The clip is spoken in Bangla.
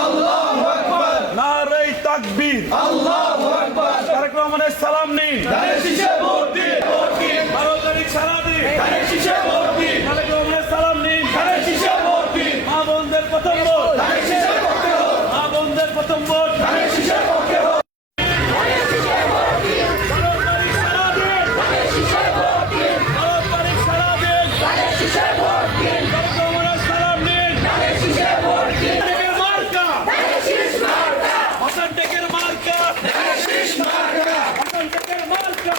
আল্লাহু আকবার, নারে তাকবীর, আল্লাহু আকবার, তারেক রহমানের সালাম নিন, ধানের শীষে ভোট দিন, ভোট দিন, 12 তারিখ সারা দিন ধানের শীষে ভোট দিন, তারেক রহমানের সালাম নিন, ধানের শীষে ভোট দিন, মা বোনদের প্রথম ভোট, ধানের শীষের পক্ষে হোক, মা বোনদের প্রথম ভোট, ধানের শীষের পক্ষে হোক, 12 তারিখ সারা দিন, 12 তারিখ সারা দিন তারেক রহমানের সালাম নিন, টেকের মার্কা, হাসান টেকের মার্কা, হাসান টেকের মার্কা,